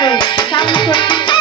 对三颗星